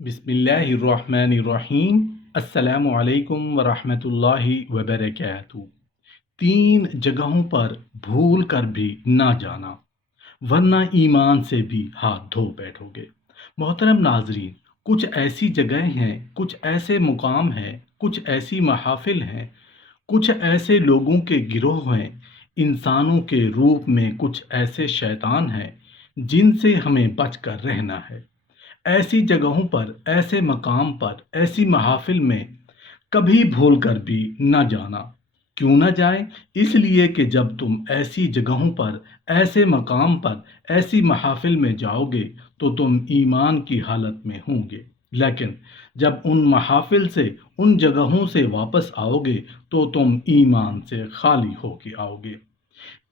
बिस्मिल्लाहिर्रहमानिर्रहीम। अस्सलामु अलैकुम वरहमत llahi वबरकातुहू। 3 जगहों पर भूल कर भी ना जाना, वरना ईमान से भी हाथ धो बैठोगे। मोहतरम नाजरीन, कुछ ऐसी जगह हैं, कुछ ऐसे मुकाम हैं, कुछ ऐसी महाफिल हैं, कुछ ऐसे लोगों के गिरोह हैं, इंसानों के रूप में कुछ ऐसे शैतान हैं जिनसे हमें बचकर रहना है। ऐसी जगहों पर, ऐसे मकाम पर, ऐसी महाफिल में कभी भूल कर भी न जाना। क्यों न जाए? इसलिए कि जब तुम ऐसी जगहों पर, ऐसे मकाम पर, ऐसी महाफिल में जाओगे तो तुम ईमान की हालत में होंगे, लेकिन जब उन महाफिल से, उन जगहों से वापस आओगे तो तुम ईमान से खाली होके आओगे।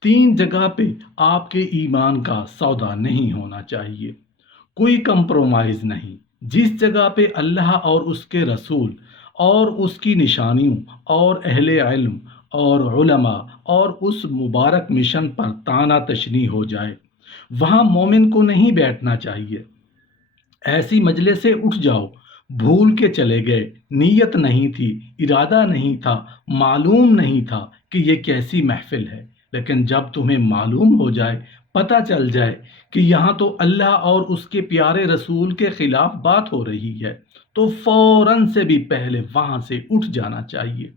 3 जगह पे आपके ईमान का सौदा नहीं होना चाहिए, कोई कंप्रोमाइज नहीं। जिस जगह पे अल्लाह और उसके रसूल और उसकी निशानियों और अहले इल्म और उलमा और उस मुबारक मिशन पर ताना तशनी हो जाए, वहाँ मोमिन को नहीं बैठना चाहिए। ऐसी मजलिस से उठ जाओ, भूल के चले गए, नीयत नहीं थी, इरादा नहीं था, मालूम नहीं था कि ये कैसी महफिल है। लेकिन जब तुम्हें मालूम हो जाए, पता चल जाए कि यहाँ तो अल्लाह और उसके प्यारे रसूल के खिलाफ बात हो रही है, तो फौरन से भी पहले वहां से उठ जाना चाहिए।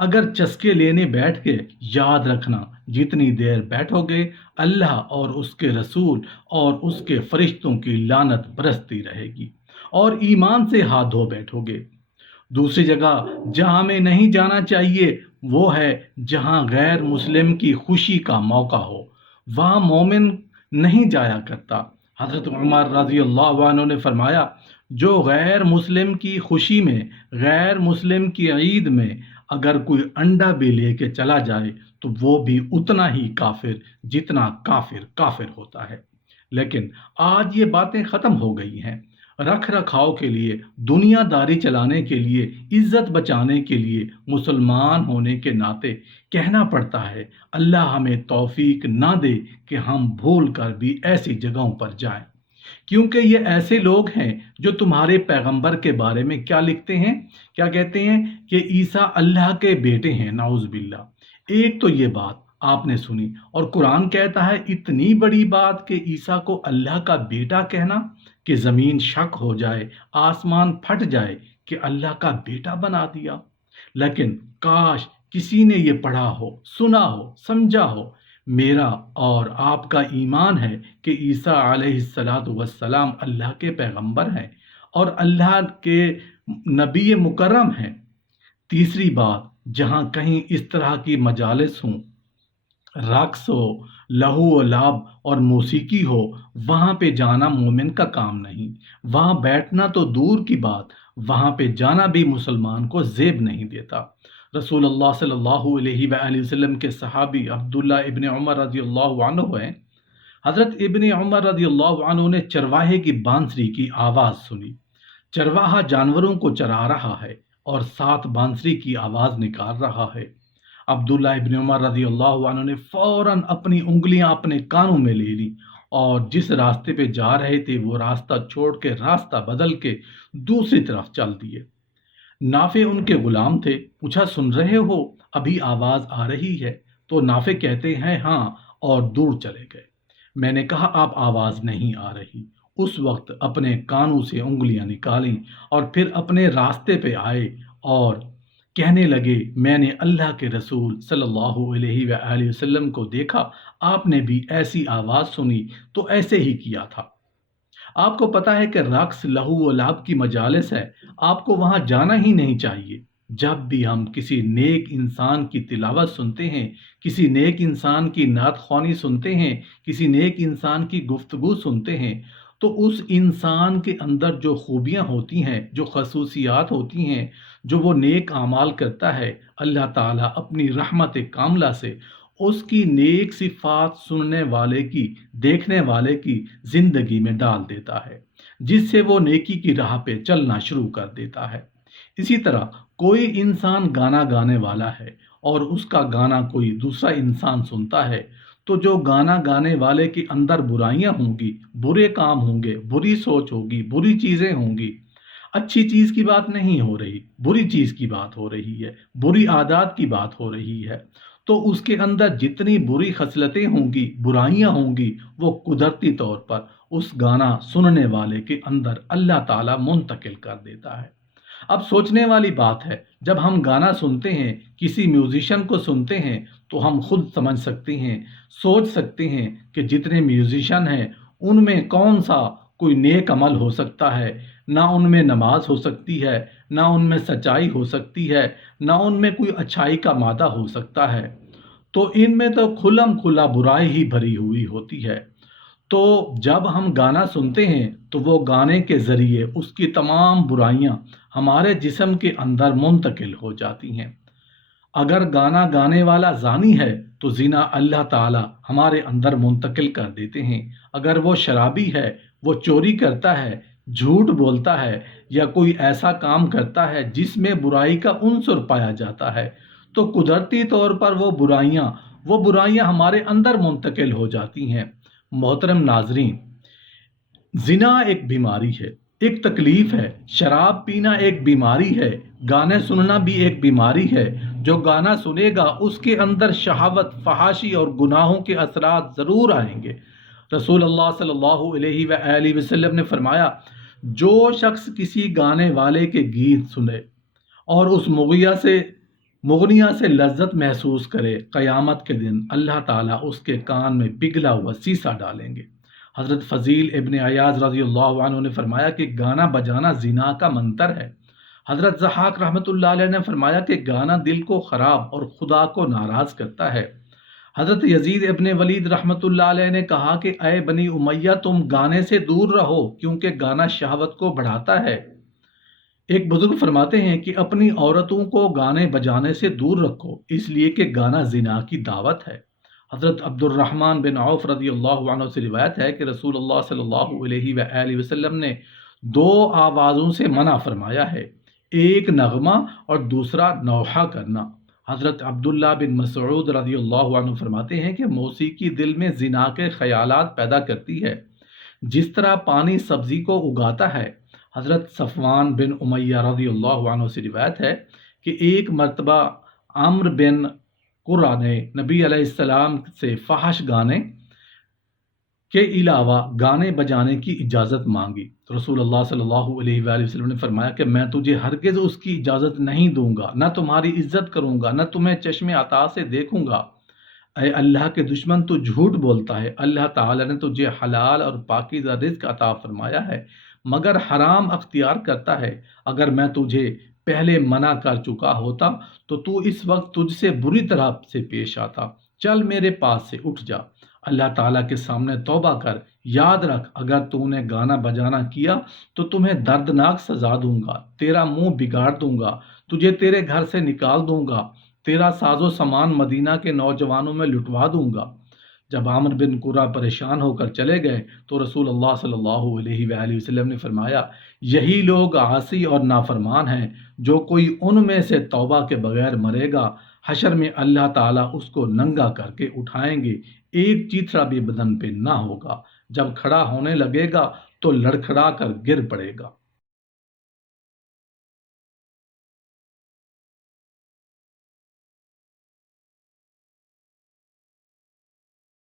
अगर चस्के लेने बैठ के, याद रखना, जितनी देर बैठोगे अल्लाह और उसके रसूल और उसके फरिश्तों की लानत बरसती रहेगी और ईमान से हाथ धो बैठोगे। दूसरी जगह जहां में नहीं जाना चाहिए वो है जहां गैर मुस्लिम की खुशी का मौका हो, वहां मोमिन नहीं जाया करता। हजरत उमर रजी अल्लाह अन्हु ने फरमाया, जो गैर मुस्लिम की खुशी में, गैर मुस्लिम की ईद में अगर कोई अंडा भी लेके चला जाए तो वो भी उतना ही काफिर जितना काफिर काफिर होता है। लेकिन आज ये बातें खत्म हो गई हैं। रख रखाव के लिए, दुनियादारी चलाने के लिए, इज्जत बचाने के लिए मुसलमान होने के नाते कहना पड़ता है, अल्लाह हमें तौफीक ना दे कि हम भूल कर भी ऐसी जगहों पर जाएं। क्योंकि ये ऐसे लोग हैं जो तुम्हारे पैगंबर के बारे में क्या लिखते हैं, क्या कहते हैं कि ईसा अल्लाह के बेटे हैं। नाउज बिल्ला। एक तो ये बात आपने सुनी, और कुरान कहता है इतनी बड़ी बात कि ईसा को अल्लाह का बेटा कहना कि जमीन शक हो जाए, आसमान फट जाए कि अल्लाह का बेटा बना दिया। लेकिन काश किसी ने ये पढ़ा हो, सुना हो, समझा हो। मेरा और आपका ईमान है कि ईसा अलैहिस्सलातु वस्सलाम अल्लाह के पैगंबर हैं और अल्लाह के नबी मुकर्रम हैं। तीसरी बात, जहां कहीं इस तरह की मजालिस हों, रक्स हो, लहू व लाभ और मौसीकी हो, वहां पे जाना मोमिन का काम नहीं। वहां बैठना तो दूर की बात, वहां पे जाना भी मुसलमान को जेब नहीं देता। रसूलुल्लाह सल्लल्लाहु अलैहि वसल्लम के सहाबी अब्दुल्ला इब्न उमर रज़ियल्लाहु अन्हु हैं। हजरत इब्न उमर रज़ियल्लाहु अन्हु ने चरवाहे की बांसुरी की आवाज सुनी। चरवाहा जानवरों को चरा रहा है और साथ बांसुरी की आवाज निकाल रहा है। अब्दुल्ला इब्न उमर रज़ी अल्लाह अन्हु ने फौरन अपनी उंगलियां अपने कानों में ले ली और जिस रास्ते पे जा रहे थे वो रास्ता छोड़ के रास्ता बदल के दूसरी तरफ चल दिए। नाफे उनके गुलाम थे। पूछा, सुन रहे हो, अभी आवाज आ रही है? तो नाफे कहते हैं हाँ, और दूर चले गए। मैंने कहा आप आवाज नहीं आ रही। उस वक्त अपने कानों से उंगलियां निकाली और फिर अपने रास्ते पे आए और कहने लगे, मैंने अल्लाह के रसूल सल्लल्लाहु अलैहि वसल्लम को देखा, आपने भी ऐसी आवाज सुनी तो ऐसे ही किया था। आपको पता है कि रक्स, लहू व लाभ की मजालिस है, आपको वहां जाना ही नहीं चाहिए। जब भी हम किसी नेक इंसान की तिलावत सुनते हैं, किसी नेक इंसान की नात ख्वानी सुनते हैं, किसी नेक इंसान की गुफ्तगू सुनते हैं, तो उस इंसान के अंदर जो खूबियां होती हैं, जो खसूसियात होती हैं, जो वो नेक आमाल करता है, अल्लाह ताला अपनी रहमत कामला से उसकी नेक सिफात सुनने वाले की, देखने वाले की जिंदगी में डाल देता है, जिससे वो नेकी की राह पे चलना शुरू कर देता है। इसी तरह कोई इंसान गाना गाने वाला है और उसका गाना कोई दूसरा इंसान सुनता है, तो जो गाना गाने वाले के अंदर बुराइयां होंगी, बुरे काम होंगे, बुरी सोच होगी, बुरी चीजें होंगी, अच्छी چیز کی بات نہیں ہو رہی، بری چیز کی بات ہو رہی ہے، بری عادات کی بات ہو رہی ہے، تو اس کے اندر جتنی بری خصلتیں ہوں گی، برائیاں ہوں گی، وہ قدرتی طور پر اس گانا سننے والے کے اندر اللہ تعالیٰ منتقل کر دیتا ہے۔ اب سوچنے والی بات ہے، جب ہم گانا سنتے ہیں، کسی میوزیشین کو سنتے ہیں، تو ہم خود سمجھ سکتے ہیں، سوچ سکتے ہیں کہ جتنے میوزیشین ہیں ان میں کون سا کوئی نیک عمل ہو سکتا ہے، نہ ان میں نماز ہو سکتی ہے، نہ ان میں سچائی ہو سکتی ہے، نہ ان میں کوئی اچھائی کا مادہ ہو سکتا ہے، تو ان میں تو کھلم کھلا برائی ہی بھری ہوئی ہوتی ہے۔ تو جب ہم گانا سنتے ہیں تو وہ گانے کے ذریعے اس کی تمام برائیاں ہمارے جسم کے اندر منتقل ہو جاتی ہیں۔ اگر گانا گانے والا زانی ہے تو زنا اللہ تعالی ہمارے اندر منتقل کر دیتے ہیں۔ اگر وہ شرابی ہے، وہ چوری کرتا ہے، جھوٹ بولتا ہے، یا کوئی ایسا کام کرتا ہے جس میں برائی کا عنصر پایا جاتا ہے، تو قدرتی طور پر وہ برائیاں ہمارے اندر منتقل ہو جاتی ہیں۔ محترم ناظرین، زنا ایک بیماری ہے، ایک تکلیف ہے، شراب پینا ایک بیماری ہے، گانے سننا بھی ایک بیماری ہے۔ جو گانا سنے گا اس کے اندر شہوت، فحاشی اور گناہوں کے اثرات ضرور آئیں گے۔ رسول اللہ صلی اللہ علیہ وآلہ وسلم نے فرمایا، جو شخص کسی گانے والے کے گیت سنے اور اس مغنیہ سے لذت محسوس کرے، قیامت کے دن اللہ تعالیٰ اس کے کان میں پگھلا ہوا سیسا ڈالیں گے۔ حضرت فضیل ابن عیاض رضی اللہ عنہ نے فرمایا کہ گانا بجانا زنا کا منتر ہے۔ حضرت ضحاک رحمۃ اللہ علیہ نے فرمایا کہ گانا دل کو خراب اور خدا کو ناراض کرتا ہے۔ حضرت یزید ابن ولید رحمۃ اللہ علیہ نے کہا کہ اے بنی امیہ، تم گانے سے دور رہو کیونکہ گانا شہوت کو بڑھاتا ہے۔ ایک بزرگ فرماتے ہیں کہ اپنی عورتوں کو گانے بجانے سے دور رکھو، اس لیے کہ گانا زنا کی دعوت ہے۔ حضرت عبد الرحمن بن عوف رضی اللہ عنہ سے روایت ہے کہ رسول اللہ صلی اللہ علیہ وآلہ وسلم نے دو آوازوں سے منع فرمایا ہے، ایک نغمہ اور دوسرا نوحہ کرنا۔ حضرت عبداللہ بن مسعود رضی اللہ عنہ فرماتے ہیں کہ موسیقی دل میں زنا کے خیالات پیدا کرتی ہے، جس طرح پانی سبزی کو اگاتا ہے۔ حضرت صفوان بن امیہ رضی اللہ عنہ سے روایت ہے کہ ایک مرتبہ عمرو بن قرہ نے نبی علیہ السلام سے فحش گانے کے علاوہ گانے بجانے کی اجازت مانگی۔ تو رسول اللہ صلی اللہ علیہ وآلہ وسلم نے فرمایا کہ میں تجھے ہرگز اس کی اجازت نہیں دوں گا، نہ تمہاری عزت کروں گا، نہ تمہیں چشم عطا سے دیکھوں گا۔ اے اللہ کے دشمن، تو جھوٹ بولتا ہے، اللہ تعالی نے تجھے حلال اور پاکیزہ رزق عطا فرمایا ہے مگر حرام اختیار کرتا ہے۔ اگر میں تجھے پہلے منع کر چکا ہوتا تو اس وقت تجھ سے بری طرح سے پیش آتا۔ چل میرے پاس سے اٹھ جا، اللہ تعالیٰ کے سامنے توبہ کر، یاد رکھ اگر تو نے گانا بجانا کیا تو تمہیں دردناک سزا دوں گا، تیرا منہ بگاڑ دوں گا، تجھے تیرے گھر سے نکال دوں گا، تیرا ساز و سامان مدینہ کے نوجوانوں میں لٹوا دوں گا۔ جب عامر بن قرہ پریشان ہو کر چلے گئے تو رسول اللہ صلی اللہ علیہ وآلہ وسلم نے فرمایا، یہی لوگ عاصی اور نافرمان ہیں، جو کوئی ان میں سے توبہ کے بغیر مرے گا، حشر میں اللہ تعالیٰ اس کو ننگا کر کے اٹھائیں گے، ایک چیتھڑا بھی بدن پہ نہ ہوگا، جب کھڑا ہونے لگے گا تو لڑکھڑا کر گر پڑے گا۔